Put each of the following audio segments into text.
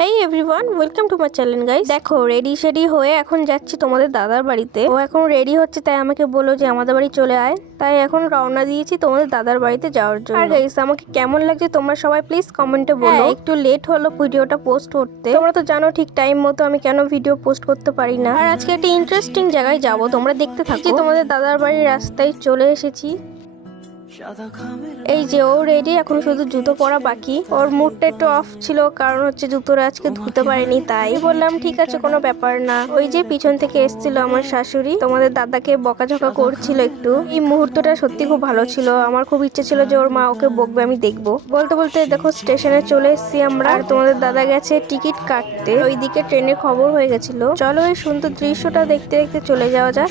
Hey everyone welcome to my channel guys দেখো ready shady হয়ে এখন যাচ্ছি তোমাদের দাদার বাড়িতে। ও এখন রেডি হচ্ছে তাই আমাকে বলো যে আমাদের বাড়ি চলে আয়। তাই এখন রওনা দিয়েছি তোমাদের দাদার বাড়িতে যাওয়ার জন্য। আর গাইস আমাকে কেমন লাগছে তোমরা সবাই প্লিজ কমেন্টে বলো। একটু লেট হলো ভিডিওটা পোস্ট করতে। তোমরা তো জানো ঠিক টাইম মতো আমি কেন ভিডিও পোস্ট করতে পারি না। আর আজকে একটা ইন্টারেস্টিং জায়গায় যাব তোমরা দেখতে থাকো। তোমাদের দাদার বাড়ির রাস্তায় চলে এসেছি। এই যে ও রেডি এখন শুধু জুতো পরা বাকি। ওর মুডটা একটু অফ ছিল, কারণ হচ্ছে জুতোটা আজকে ধুতে পারেনি, তাই। বললাম, ঠিক আছে, কোনো ব্যাপার না। ওই যে পিছন থেকে এসেছিল আমার শাশুড়ি, তোমাদের দাদাকে বকাঝকা করছিল একটু। এই মুহূর্তটা সত্যি খুব ভালো ছিল। আমার খুব ইচ্ছে ছিল যে ওর মা ওকে বকবে, আমি দেখব। বলতে বলতে দেখো, স্টেশনে চলে এসেছি আমরা, আর তোমাদের দাদা গেছে টিকিট কাটতে। ওইদিকে ট্রেনের খবর হয়ে গেছিল। চলো এই সুন্দর দৃশ্যটা দেখতে দেখতে চলে যাওয়া যাক।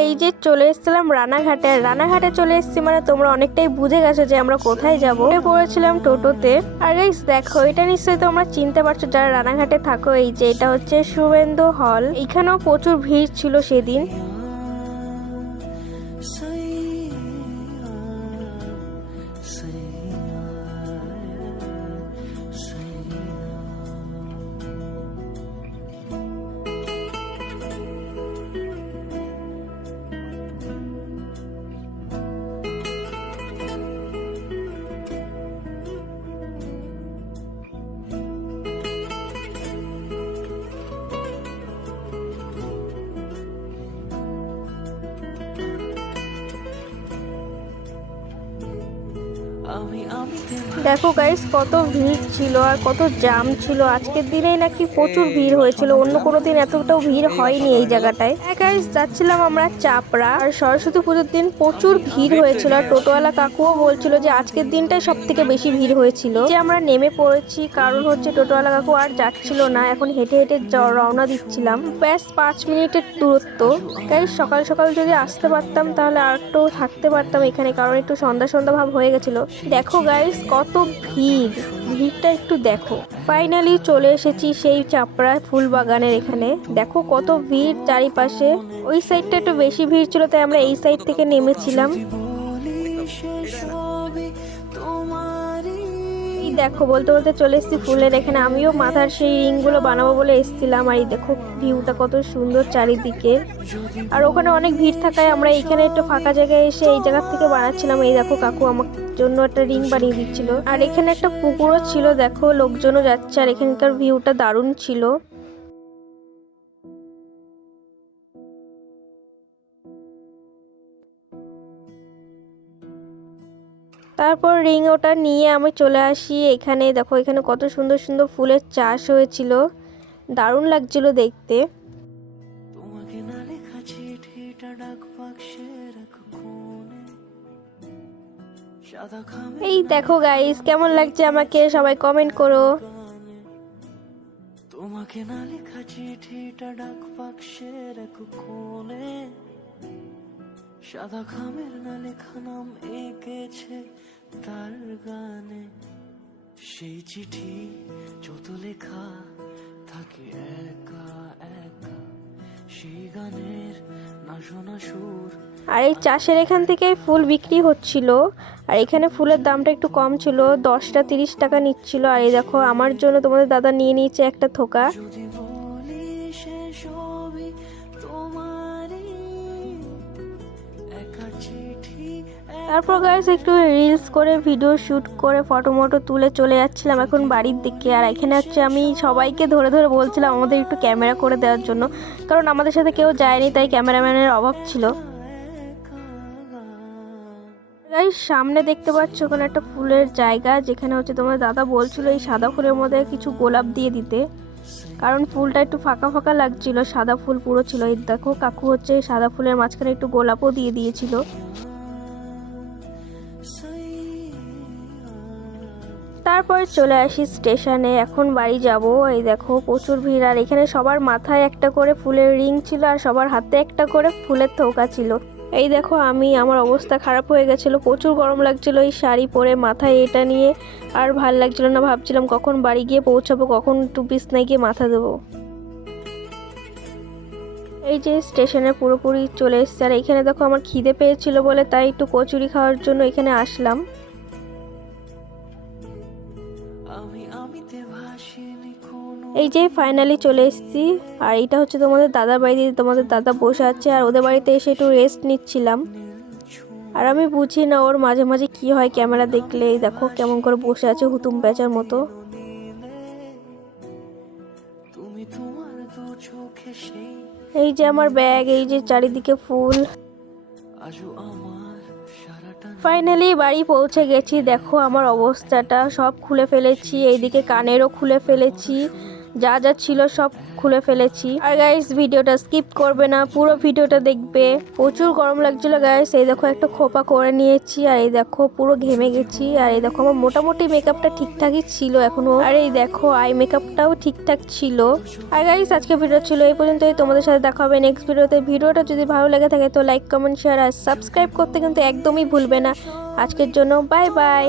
এই যে চলে এসেছিলাম রানাঘাটে, আর রানাঘাটে চলে এসেছি মানে তোমরা অনেকটাই বুঝে গেছো যে আমরা কোথায় যাব। পড়েছিলাম টোটোতে। আর গাইস দেখো, এটা নিশ্চয়ই তোমরা চিনতে পারছ, যারা রানাঘাটে থাকো, এই যে এটা হচ্ছে শুভেন্দু হল। এখানেও প্রচুর ভিড় ছিল সেদিন। দেখো গাইস কত ভিড় ছিল আর কত জাম ছিল। আজকের দিনেই নাকি প্রচুর ভিড় হয়েছিল। অন্য কোনো দিন এতটাও ভিড় হয়নি এই জায়গাটায়। হ্যাঁ গাইস যাচ্ছিলাম আমরা চাপড়া। আর সরস্বতী পুজোর দিন প্রচুর ভিড় হয়েছিল। আর টোটোওয়ালা কাকুও বলছিল যে আজকের দিনটাই সব থেকে বেশি ভিড় হয়েছিল। যে আমরা নেমে পড়েছি, কারণ হচ্ছে টোটোওয়ালা কাকু আর যাচ্ছিল না। এখন হেঁটে হেঁটে রওনা দিচ্ছিলাম। ব্যাস, পাঁচ মিনিটের দূরত্ব। গাইস সকাল সকাল যদি আসতে পারতাম, তাহলে আর একটু থাকতে পারতাম এখানে, কারণ একটু সন্ধ্যা সন্ধ্যা ভাব হয়ে গেছিল। দেখো গাইস কত ভিড়। ভিড়টা একটু দেখো। ফাইনালি চলে এসেছি সেই চাপড়া ফুল বাগানের এখানে। দেখো কত ভিড় চারিপাশে। ওই সাইডটা একটু বেশি ভিড় ছিল, তাই আমরা এই সাইড থেকে নেমেছিলাম। দেখো, বলতে বলতে চলে এসেছি ফুলের এখানে। আমিও মাথার সেই রিংগুলো বানাবো বলে এসেছিলাম। আর এই দেখো ভিউটা কত সুন্দর চারিদিকে। আর ওখানে অনেক ভিড় থাকায় আমরা এখানে একটু ফাঁকা জায়গায় এসে এই জায়গা থেকে বানাচ্ছিলাম। এই দেখো কাকু আমার জন্য একটা রিং বানিয়ে দিচ্ছিল। আর এখানে একটা পুকুরও ছিল, দেখো, লোকজনও যাচ্ছে, আর এখানকার ভিউটা দারুণ ছিল। তারপর রিং ওটা নিয়ে আমি চলে আসি। এখানে দেখো, এখানে কত সুন্দর সুন্দর ফুলের চাষ হয়েছিল। দারুণ লাগছিল দেখতে। তোমাকে না লেখা চিঠিটা ডাক বাক্সে রাখো। এই দেখো গাইস কেমন লাগছে আমাকে? সবাই কমেন্ট করো। তোমাকে না লেখা চিঠিটা ডাক বাক্সে রাখো কোণে। সাদা খামের না লেখা নাম এঁকেছে তার গানে। সেই চিঠি যত লেখা, থাকে একা একা। সেই গানের না শোনা সুর আর এই চাষের এখান থেকে ফুল বিক্রি হচ্ছিল। আর এখানে ফুলের দামটা একটু কম ছিল দশটা তিরিশ টাকা নিচ্ছিল। আর এই দেখো আমার জন্য তোমাদের দাদা নিয়ে নিয়েছে একটা থোকা। তারপর গাইস একটু রিলস করে ভিডিও শ্যুট করে ফটো মটো তুলে চলে যাচ্ছিলাম এখন বাড়ির দিকে। আর এখানে হচ্ছে আমি সবাইকে ধরে ধরে বলছিলাম আমাদের একটু ক্যামেরা করে দেওয়ার জন্য। কারণ আমাদের সাথে কেউ যায়নি, তাই ক্যামেরাম্যানের অভাব ছিল। গাইস সামনে দেখতে পাচ্ছ ওখানে একটা ফুলের জায়গা, যেখানে হচ্ছে তোমার দাদা বলছিল এই সাদা ফুলের মধ্যে কিছু গোলাপ দিয়ে দিতে। কারণ ফুলটা একটু ফাঁকা ফাঁকা লাগছিল, সাদা ফুল পুরো ছিল। এই দেখো, কাকু হচ্ছে সাদা ফুলের মাঝখানে একটু গোলাপও দিয়ে দিয়েছিল। তারপর চলে আসি স্টেশনে, এখন বাড়ি যাব। এই দেখো, প্রচুর ভিড়। আর এখানে সবার মাথায় একটা করে ফুলের রিং ছিল আর সবার হাতে একটা করে ফুলের থোকা ছিল। এই দেখো, আমি, আমার অবস্থা খারাপ হয়ে গেছিল। প্রচুর গরম লাগছিল এই শাড়ি পরে মাথায় এটা নিয়ে। আর ভালো লাগছিল না, ভাবছিলাম কখন বাড়ি গিয়ে পৌঁছাবো, কখন একটু বিছনায় গিয়ে মাথা দেবো। এই যে স্টেশনে পুরোপুরি চলে এসছে। আর এখানে দেখো, আমার খিদে পেয়েছিল বলে তাই একটু কচুরি খাওয়ার জন্য এখানে আসলাম। এই যে ফাইনালি চলে এসেছি। আর এটা হচ্ছে তোমাদের দাদার বাড়িতে, তোমাদের দাদা বসে আছে, আর ওদের বাড়িতে এসে একটু রেস্ট নিচ্ছিলাম। আর আমি বুঝি না ওর মাঝে মাঝে কি হয় ক্যামেরা দেখলে। দেখো কেমন করে বসে আছে হুতুম প্যাঁচার মতো। এই যে আমার ব্যাগ এই যে চারিদিকে ফুল। আমার ফাইনালি বাড়ি পৌঁছে গেছি। দেখো আমার অবস্থাটা। সব খুলে ফেলেছি। এইদিকে কানেরও খুলে ফেলেছি। যা যা ছিল সব খুলে ফেলেছি। আর গাইস ভিডিওটা স্কিপ করবে না, পুরো ভিডিওটা দেখবে। প্রচুর গরম লাগছিল গাইস এই দেখো একটা খোপা করে নিয়েছি, আর এই দেখো পুরো ঘেমে গেছি, আর এই দেখো আমার মোটামুটি মেকআপটা ঠিকঠাকই ছিল এখনও। আর এই দেখো আই মেকআপটাও ঠিকঠাক ছিল। আর গাইস আজকে ভিডিও ছিল এই পর্যন্তই, তোমাদের সাথে দেখা হবে নেক্সট ভিডিওতে ভিডিওটা যদি ভালো লেগে থাকে তো লাইক কমেন্ট শেয়ার আর সাবস্ক্রাইব করতে কিন্তু একদমই ভুলবে না। আজকের জন্য বাই বাই